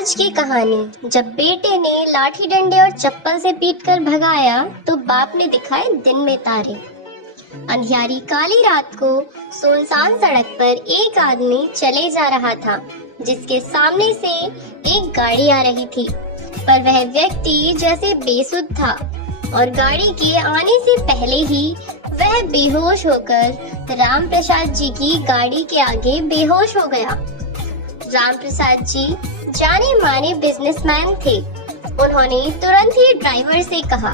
आज की कहानी। जब बेटे ने लाठी डंडे और चप्पल से पीटकर भगाया तो बाप ने दिखाए दिन में तारे। अंधियारी काली रात को सुनसान सड़क पर एक आदमी चले जा रहा था, जिसके सामने से एक गाड़ी आ रही थी, पर वह व्यक्ति जैसे बेसुध था और गाड़ी के आने से पहले ही वह बेहोश होकर राम प्रसाद जी की गाड़ी के आगे बेहोश हो गया। राम प्रसाद जी जाने माने बिजनेसमैन थे। उन्होंने तुरंत ही ड्राइवर से कहा,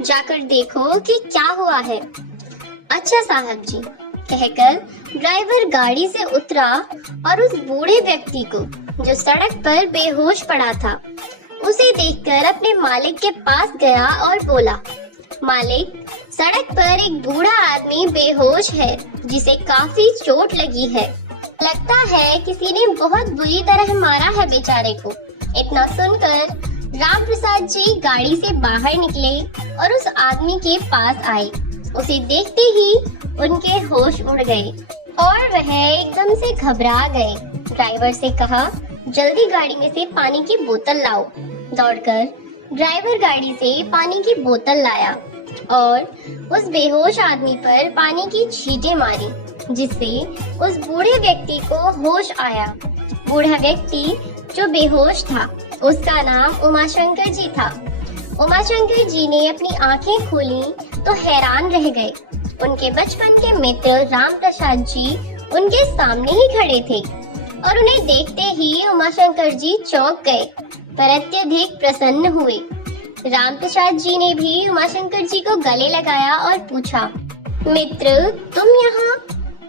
जाकर देखो कि क्या हुआ है। अच्छा साहब जी, कहकर ड्राइवर गाड़ी से उतरा और उस बूढ़े व्यक्ति को, जो सड़क पर बेहोश पड़ा था, उसे देखकर अपने मालिक के पास गया और बोला, मालिक, सड़क पर एक बूढ़ा आदमी बेहोश है, जिसे काफी चोट लगी है। लगता है किसी ने बहुत बुरी तरह मारा है बेचारे को। इतना सुनकर राम प्रसाद जी गाड़ी से बाहर निकले और उस आदमी के पास आए। उसे देखते ही उनके होश उड़ गए और वह एकदम से घबरा गए। ड्राइवर से कहा, जल्दी गाड़ी में से पानी की बोतल लाओ। दौड़कर ड्राइवर गाड़ी से पानी की बोतल लाया और उस बेहोश आदमी पर पानी की छींटे मारी, जिससे उस बूढ़े व्यक्ति को होश आया। बूढ़ा व्यक्ति जो बेहोश था, उसका नाम उमाशंकर जी था। उमाशंकर जी ने अपनी आंखें खोली तो हैरान रह गए। उनके बचपन के मित्र राम प्रसाद जी उनके सामने ही खड़े थे और उन्हें देखते ही उमाशंकर जी चौंक गए, पर अत्यधिक प्रसन्न हुए। राम प्रसाद जी ने भी उमाशंकर जी को गले लगाया और पूछा, मित्र, तुम यहाँ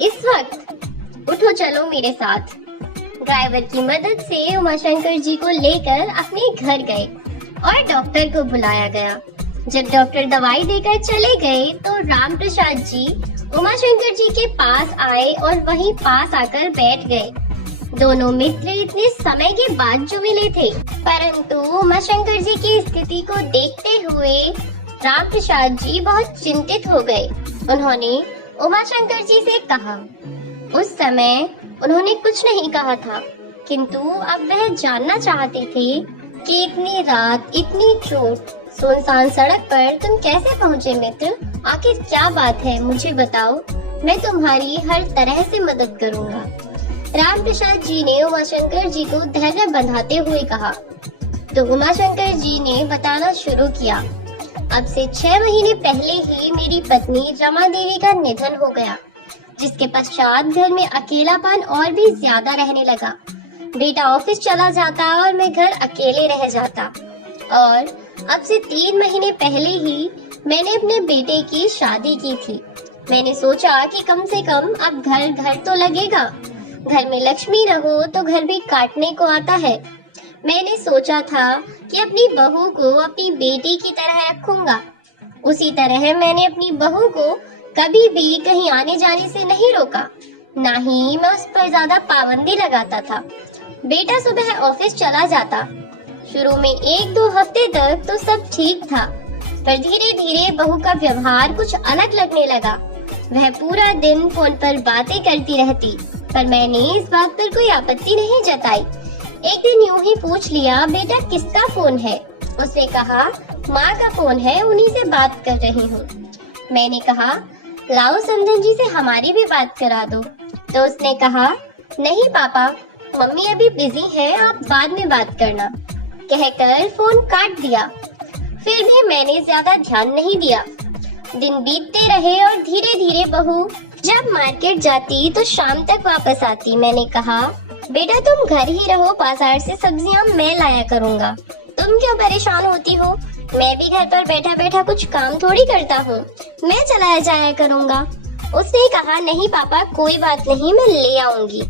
इस वक्त? उठो, चलो मेरे साथ। ड्राइवर की मदद से उमाशंकर जी को लेकर अपने घर गए और डॉक्टर को बुलाया गया। जब डॉक्टर दवाई देकर चले गए तो राम प्रसाद जी उमाशंकर जी के पास आए और वहीं पास आकर बैठ गए। दोनों मित्र इतने समय के बाद जो मिले थे, परंतु उमाशंकर जी की स्थिति को देखते हुए राम प्रसाद जी बहुत चिंतित हो गए। उन्होंने उमाशंकर जी से कहा, उस समय उन्होंने कुछ नहीं कहा था, किंतु अब वह जानना चाहते थे कि इतनी रात, इतनी चोट, सुनसान सड़क पर तुम कैसे पहुँचे मित्र? आखिर क्या बात है, मुझे बताओ, मैं तुम्हारी हर तरह से मदद करूँगा। राम प्रसाद जी ने उमाशंकर जी को धैर्य बंधाते हुए कहा। तो उमाशंकर जी ने बताना शुरू किया, अब से 6 महीने पहले ही मेरी पत्नी रमा देवी का निधन हो गया, जिसके पश्चात घर में अकेलापन और भी ज्यादा रहने लगा। बेटा ऑफिस चला जाता और मैं घर अकेले रह जाता, और अब से 3 महीने पहले ही मैंने अपने बेटे की शादी की थी। मैंने सोचा कि कम से कम अब घर तो लगेगा। घर में लक्ष्मी न हो तो घर भी काटने को आता है। मैंने सोचा था कि अपनी बहू को अपनी बेटी की तरह रखूंगा। उसी तरह मैंने अपनी बहू को कभी भी कहीं आने जाने से नहीं रोका, ना ही मैं उस पर ज्यादा पाबंदी लगाता था। बेटा सुबह ऑफिस चला जाता। शुरू में 1-2 हफ्ते तक तो सब ठीक था, पर धीरे धीरे बहू का व्यवहार कुछ अलग लगने लगा। वह पूरा दिन फोन पर बातें करती रहती, पर मैंने इस बात पर कोई आपत्ति नहीं जताई। एक दिन यूं ही पूछ लिया, बेटा किसका फोन है? उसने कहा, माँ का फोन है, उन्हीं से बात कर रही हूँ। मैंने कहा, लाओ समधन जी से हमारी भी बात करा दो। तो उसने कहा, नहीं पापा, मम्मी अभी बिजी है, आप बाद में बात करना, कहकर फोन काट दिया। फिर भी मैंने ज्यादा ध्यान नहीं दिया। दिन बीतते रहे और धीरे धीरे बहू जब मार्केट जाती तो शाम तक वापस आती। मैंने कहा, बेटा तुम घर ही रहो, बाजार से सब्जियां मैं लाया करूँगा, तुम क्यों परेशान होती हो? मैं भी घर पर बैठा बैठा कुछ काम थोड़ी करता हूँ, मैं चलाया जाया करूँगा। उसने कहा, नहीं पापा, कोई बात नहीं, मैं ले आऊंगी,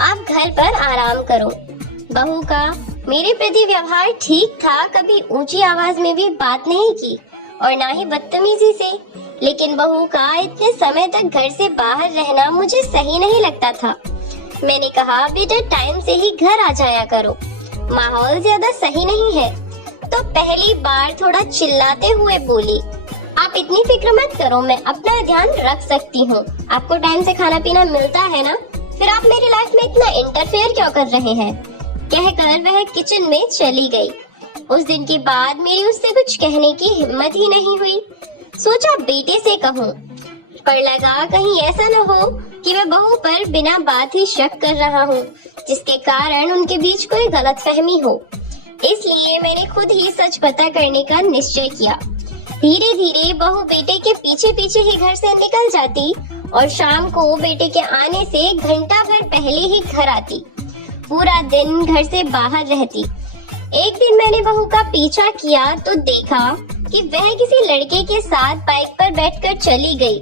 आप घर पर आराम करो। बहू का मेरे प्रति व्यवहार ठीक था, कभी ऊंची आवाज में भी बात नहीं की और ना ही बदतमीजी से, लेकिन बहू का इतने समय तक घर से बाहर रहना मुझे सही नहीं लगता था। मैंने कहा, बेटा टाइम से ही घर आ जाया करो, माहौल ज्यादा सही नहीं है। तो पहली बार थोड़ा चिल्लाते हुए बोली, आप इतनी फिक्र मत करो, मैं अपना ध्यान रख सकती हूँ। आपको टाइम से खाना पीना मिलता है ना, फिर आप मेरी लाइफ में इतना इंटरफेयर क्यों कर रहे हैं? कहकर वह किचन में चली गई। उस दिन के बाद मेरी उससे कुछ कहने की हिम्मत ही नहीं हुई। सोचा बेटे से कहूँ, पर लगा कहीं ऐसा न हो कि मैं बहू पर बिना बात ही शक कर रहा हूँ, जिसके कारण उनके बीच कोई गलतफहमी हो। इसलिए मैंने खुद ही सच पता करने का निश्चय किया। धीरे धीरे बहू बेटे के पीछे पीछे ही घर से निकल जाती और शाम को बेटे के आने से घंटा भर पहले ही घर आती। पूरा दिन घर से बाहर रहती। एक दिन मैंने बहू का पीछा किया तो देखा कि वह किसी लड़के के साथ बाइक पर बैठकर चली गई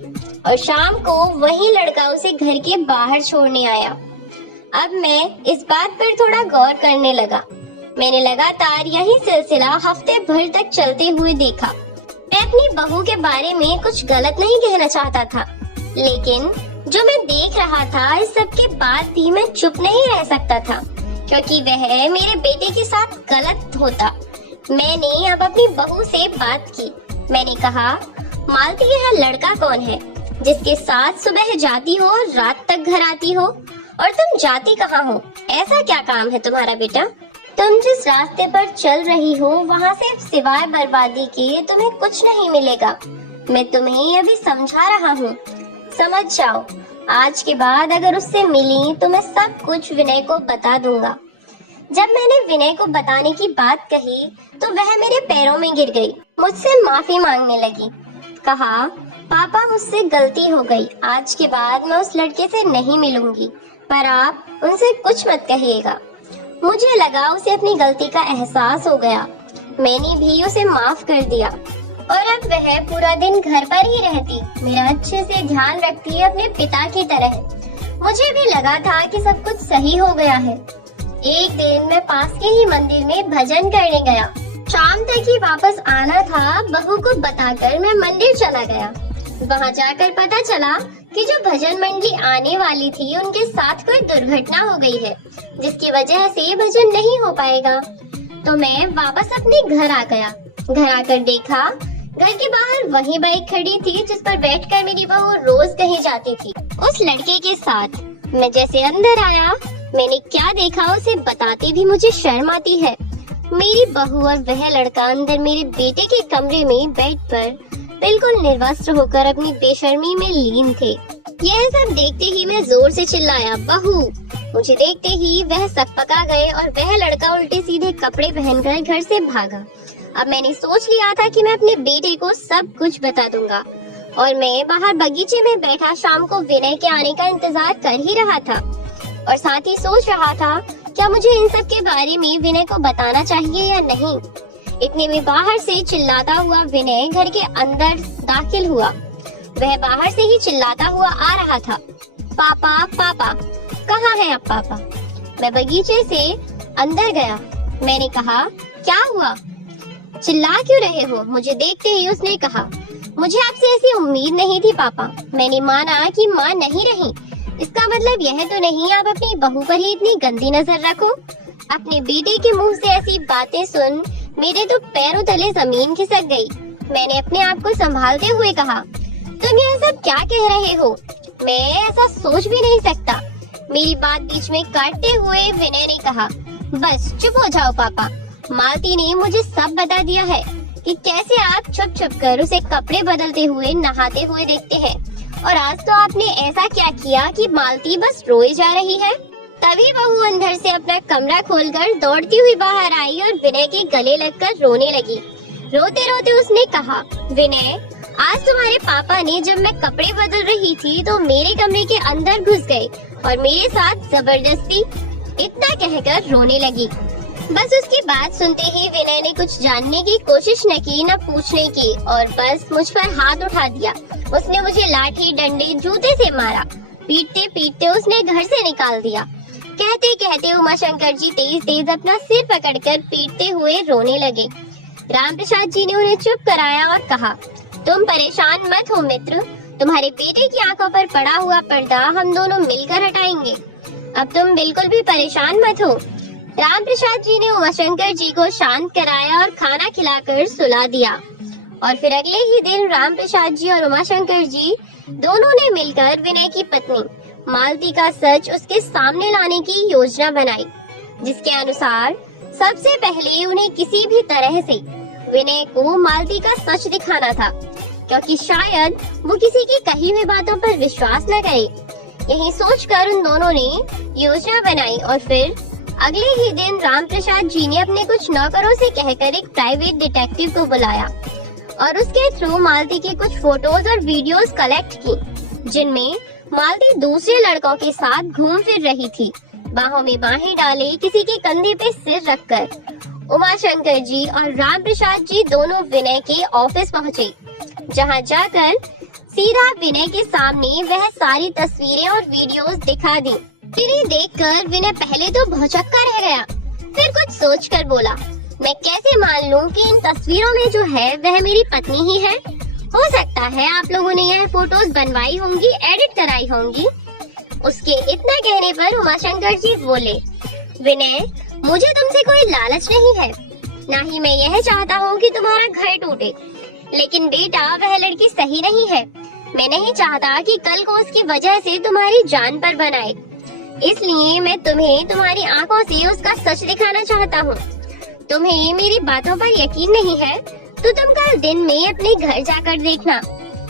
और शाम को वही लड़का उसे घर के बाहर छोड़ने आया। अब मैं इस बात पर थोड़ा गौर करने लगा। मैंने लगातार यही सिलसिला हफ्ते भर तक चलते हुए देखा। मैं अपनी बहू के बारे में कुछ गलत नहीं कहना चाहता था, लेकिन जो मैं देख रहा था इस सब के बाद भी मैं चुप नहीं रह सकता था, क्योंकि वह मेरे बेटे के साथ गलत होता। मैंने अब अपनी बहू से बात की। मैंने कहा, मालती यह लड़का कौन है जिसके साथ सुबह जाती हो और रात तक घर आती हो? और तुम जाती कहाँ हो? ऐसा क्या काम है तुम्हारा बेटा? तुम जिस रास्ते पर चल रही हो वहाँ से सिवाय बर्बादी के तुम्हें कुछ नहीं मिलेगा। मैं तुम्हें अभी समझा रहा हूँ, समझ जाओ। आज के बाद अगर उससे मिली तो मैं सब कुछ विनय को बता दूंगा। जब मैंने विनय को बताने की बात कही तो वह मेरे पैरों में गिर गई, मुझसे माफी मांगने लगी। कहा, पापा मुझसे गलती हो गई, आज के बाद मैं उस लड़के से नहीं मिलूंगी, पर आप उनसे कुछ मत कहिएगा। मुझे लगा उसे अपनी गलती का एहसास हो गया। मैंने भी उसे माफ कर दिया और अब वह पूरा दिन घर पर ही रहती, मेरा अच्छे से ध्यान रखती है अपने पिता की तरह। मुझे भी लगा था कि सब कुछ सही हो गया है। एक दिन मैं पास के ही मंदिर में भजन करने गया। शाम तक ही वापस आना था। बहू को बताकर मैं मंदिर चला गया। वहाँ जाकर पता चला कि जो भजन मंडली आने वाली थी उनके साथ कोई दुर्घटना हो गई है, जिसकी वजह से भजन नहीं हो पाएगा। तो मैं वापस अपने घर आ गया। घर आकर देखा घर के बाहर वही बाइक खड़ी थी जिस पर बैठकर मेरी बहू रोज कहीं जाती थी, उस लड़के के साथ। मैं जैसे अंदर आया, मैंने क्या देखा उसे बताते भी मुझे शर्म आती है। मेरी बहू और वह लड़का अंदर मेरे बेटे के कमरे में बेड पर बिल्कुल निर्वस्त्र होकर अपनी बेशर्मी में लीन थे। यह सब देखते ही मैं जोर से चिल्लाया, बहू! मुझे देखते ही वह सकपका गए और वह लड़का उल्टे सीधे कपड़े पहनकर घर से भागा। अब मैंने सोच लिया था कि मैं अपने बेटे को सब कुछ बता दूंगा और मैं बाहर बगीचे में बैठा शाम को विनय के आने का इंतजार कर ही रहा था और साथ ही सोच रहा था क्या मुझे इन सब के बारे में विनय को बताना चाहिए या नहीं। इतने में बाहर से चिल्लाता हुआ विनय घर के अंदर दाखिल हुआ। वह बाहर से ही चिल्लाता हुआ आ रहा था, पापा पापा! कहाँ है अब पापा? मैं बगीचे से अंदर गया। मैंने कहा, क्या हुआ? चिल्ला क्यों रहे हो? मुझे देखते ही उसने कहा, मुझे आपसे ऐसी उम्मीद नहीं थी पापा। मैंने माना कि माँ नहीं रही। इसका मतलब यह तो नहीं आप अपनी बहू पर ही इतनी गंदी नजर रखो। अपने बेटे के मुंह से ऐसी बातें सुन मेरे तो पैरों तले जमीन खिसक गई। मैंने अपने आप को संभालते हुए कहा, तुम यह सब क्या कह रहे हो? मैं ऐसा सोच भी नहीं सकता। मेरी बात बीच में काटते हुए विनय ने कहा, बस चुप हो जाओ पापा। मालती ने मुझे सब बता दिया है कि कैसे आप छुप छुप कर उसे कपड़े बदलते हुए नहाते हुए देखते हैं, और आज तो आपने ऐसा क्या किया कि मालती बस रोए जा रही है। तभी बहू अंदर से अपना कमरा खोलकर दौड़ती हुई बाहर आई और विनय के गले लगकर रोने लगी। रोते रोते उसने कहा, विनय, आज तुम्हारे पापा ने जब मैं कपड़े बदल रही थी तो मेरे कमरे के अंदर घुस गए और मेरे साथ जबरदस्ती। इतना कहकर रोने लगी। बस उसकी बात सुनते ही विनय ने कुछ जानने की कोशिश न की न पूछने की और बस मुझ पर हाथ उठा दिया। उसने मुझे लाठी डंडे जूते से मारा। पीटते पीटते उसने घर से निकाल दिया। कहते कहते उमाशंकर जी तेज तेज अपना सिर पकड़कर पीटते हुए रोने लगे। रामप्रसाद जी ने उन्हें चुप कराया और कहा, तुम परेशान मत हो मित्र, तुम्हारे बेटे की आंखों पर पड़ा हुआ पर्दा हम दोनों मिलकर हटाएंगे। अब तुम बिल्कुल भी परेशान मत हो। रामप्रसाद जी ने उमाशंकर जी को शांत कराया और खाना खिलाकर सुला दिया और फिर अगले ही दिन रामप्रसाद जी और उमाशंकर जी दोनों ने मिलकर विनय की पत्नी मालती का सच उसके सामने लाने की योजना बनाई। जिसके अनुसार सबसे पहले उन्हें किसी भी तरह से विनय को मालती का सच दिखाना था, क्योंकि शायद वो किसी की कही हुई बातों पर विश्वास न करे। यही सोचकर उन दोनों ने योजना बनाई और फिर अगले ही दिन राम प्रसाद जी ने अपने कुछ नौकरों से कहकर एक प्राइवेट डिटेक्टिव को बुलाया और उसके थ्रू मालती की कुछ फोटोज और वीडियोस कलेक्ट की, जिनमें मालती दूसरे लड़कों के साथ घूम फिर रही थी, बाहों में बाहें डाले, किसी के कंधे पे सिर रखकर। उमाशंकर जी और राम प्रसाद जी दोनों विनय के ऑफिस पहुँचे, जहाँ जाकर सीधा विनय के सामने वह सारी तस्वीरें और वीडियोस दिखा दी। इन्हें देखकर विनय पहले तो भौचक्का रह गया, फिर कुछ सोचकर बोला, मैं कैसे मान लूं कि इन तस्वीरों में जो है वह मेरी पत्नी ही है? हो सकता है आप लोगों ने यह फोटोज बनवाई होंगी, एडिट कराई होंगी। उसके इतना कहने पर उमाशंकर जी बोले, विनय, मुझे तुमसे कोई लालच नहीं है, ना ही मैं यह चाहता हूँ कि तुम्हारा घर टूटे, लेकिन बेटा वह लड़की सही नहीं है। मैं नहीं चाहता कि कल को उसकी वजह से तुम्हारी जान पर बनाए, इसलिए मैं तुम्हें तुम्हारी आंखों से उसका सच दिखाना चाहता हूँ। तुम्हें मेरी बातों पर यकीन नहीं है तो तुम कल दिन में अपने घर जाकर देखना,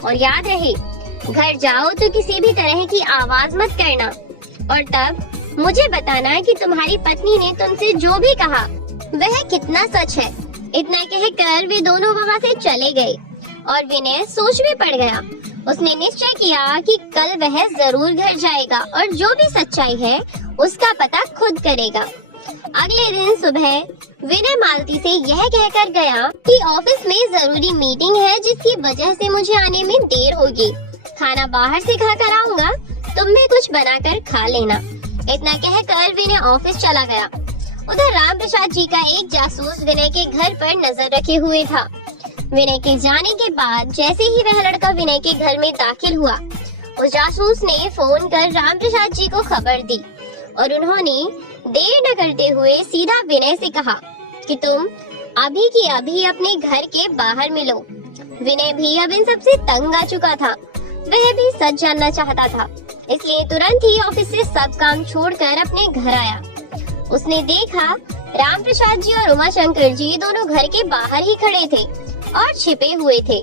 और याद रहे, घर जाओ तो किसी भी तरह की आवाज मत करना, और तब मुझे बताना कि तुम्हारी पत्नी ने तुमसे जो भी कहा वह कितना सच है। इतना कहकर वे दोनों वहाँ से चले गए और विनय सोच में पड़ गया। उसने निश्चय किया कि कल वह जरूर घर जाएगा और जो भी सच्चाई है उसका पता खुद करेगा। अगले दिन सुबह विनय मालती से यह कहकर गया कि ऑफिस में जरूरी मीटिंग है, जिसकी वजह से मुझे आने में देर होगी। खाना बाहर से खा कर आऊंगा, तुम भी कुछ बनाकर खा लेना। इतना कहकर विनय ऑफिस चला गया। उधर राम प्रसाद जी का एक जासूस विनय के घर पर नजर रखे हुए था। विनय के जाने के बाद जैसे ही वह लड़का विनय के घर में दाखिल हुआ, उस जासूस ने फोन कर राम प्रसाद जी को खबर दी और उन्होंने देर न करते हुए सीधा विनय से कहा कि तुम अभी की अभी अपने घर के बाहर मिलो। विनय भी अब इन सबसे तंग आ चुका था, वह भी सच जानना चाहता था, इसलिए तुरंत ही ऑफिस से सब काम छोड़कर अपने घर आया। उसने देखा राम प्रसाद जी और उमाशंकर जी दोनों घर के बाहर ही खड़े थे और छिपे हुए थे,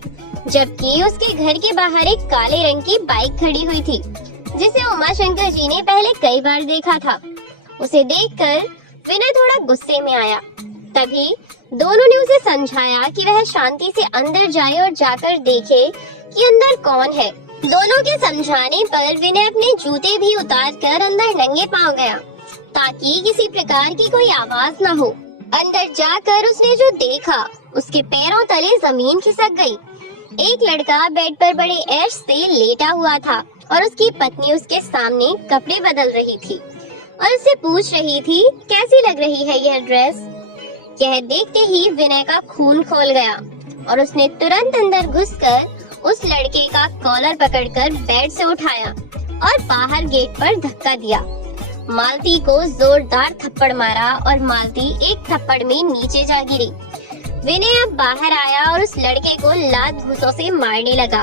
जबकि उसके घर के बाहर एक काले रंग की बाइक खड़ी हुई थी, जिसे उमाशंकर जी ने पहले कई बार देखा था। उसे देखकर विनय थोड़ा गुस्से में आया। तभी दोनों ने उसे समझाया कि वह शांति से अंदर जाए और जाकर देखे कि अंदर कौन है। दोनों के समझाने पर विनय अपने जूते भी उतार कर अंदर नंगे पांव गया, ताकि किसी प्रकार की कोई आवाज न हो। अंदर जाकर उसने जो देखा, उसके पैरों तले जमीन खिसक गई। एक लड़का बेड पर बड़े ऐश से लेटा हुआ था और उसकी पत्नी उसके सामने कपड़े बदल रही थी और उससे पूछ रही थी, कैसी लग रही है यह ड्रेस। यह देखते ही विनय का खून खौल गया और उसने तुरंत अंदर घुसकर उस लड़के का कॉलर पकड़कर बेड से उठाया और बाहर गेट पर धक्का दिया। मालती को जोरदार थप्पड़ मारा और मालती एक थप्पड़ में नीचे जा गिरी। विनय अब बाहर आया और उस लड़के को लात घूंसों से मारने लगा।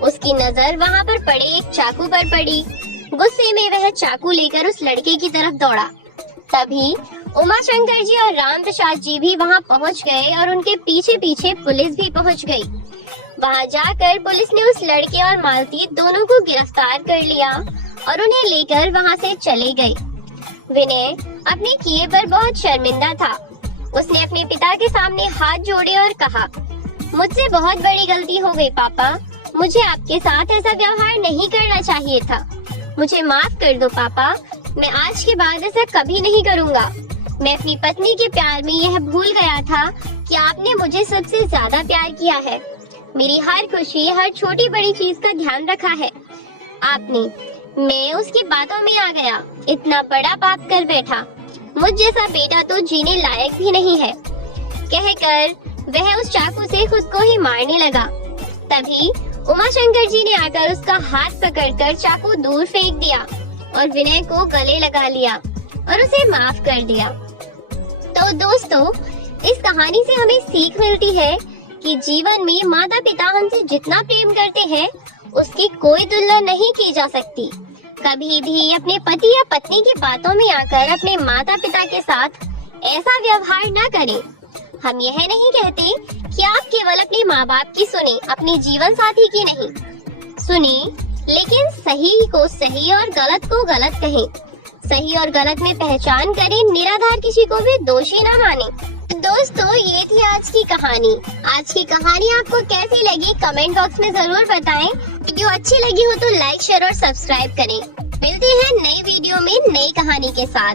उसकी नजर वहाँ पर पड़े एक चाकू पर पड़ी। गुस्से में वह चाकू लेकर उस लड़के की तरफ दौड़ा। तभी उमाशंकर जी और राम प्रसाद जी भी वहाँ पहुँच गए और उनके पीछे पीछे पुलिस भी पहुँच गई। वहाँ जाकर पुलिस ने उस लड़के और मालती दोनों को गिरफ्तार कर लिया और उन्हें लेकर वहाँ से चले गए। विनय अपने किए पर बहुत शर्मिंदा था। उसने अपने पिता के सामने हाथ जोड़े और कहा, मुझसे बहुत बड़ी गलती हो गई पापा, मुझे आपके साथ ऐसा व्यवहार नहीं करना चाहिए था। मुझे माफ कर दो पापा, मैं आज के बाद ऐसा कभी नहीं करूँगा। मैं अपनी पत्नी के प्यार में यह भूल गया था कि आपने मुझे सबसे ज्यादा प्यार किया है। मेरी हर खुशी, हर छोटी बड़ी चीज का ध्यान रखा है आपने। मैं उसकी बातों में आ गया, इतना बड़ा पाप कर बैठा। मुझ जैसा बेटा तो जीने लायक भी नहीं है। कहकर वह उस चाकू से खुद को ही मारने लगा। तभी उमाशंकर जी ने आकर उसका हाथ पकड़कर चाकू दूर फेंक दिया और विनय को गले लगा लिया और उसे माफ कर दिया। तो दोस्तों, इस कहानी से हमें सीख मिलती है कि जीवन में माता पिता हमसे जितना प्रेम करते हैं, उसकी कोई तुलना नहीं की जा सकती। कभी भी अपने पति या पत्नी की बातों में आकर अपने माता पिता के साथ ऐसा व्यवहार न करें। हम यह नहीं कहते कि आप केवल अपने माँ बाप की सुने, अपने जीवन साथी की नहीं सुने, लेकिन सही को सही और गलत को गलत कहें। सही और गलत में पहचान करें, निराधार किसी को भी दोषी न माने। दोस्तों, ये थी आज की कहानी। आज की कहानी आपको कैसी लगी कमेंट बॉक्स में जरूर बताएं। वीडियो अच्छी लगी हो तो लाइक, शेयर और सब्सक्राइब करें। मिलते हैं नई वीडियो में नई कहानी के साथ।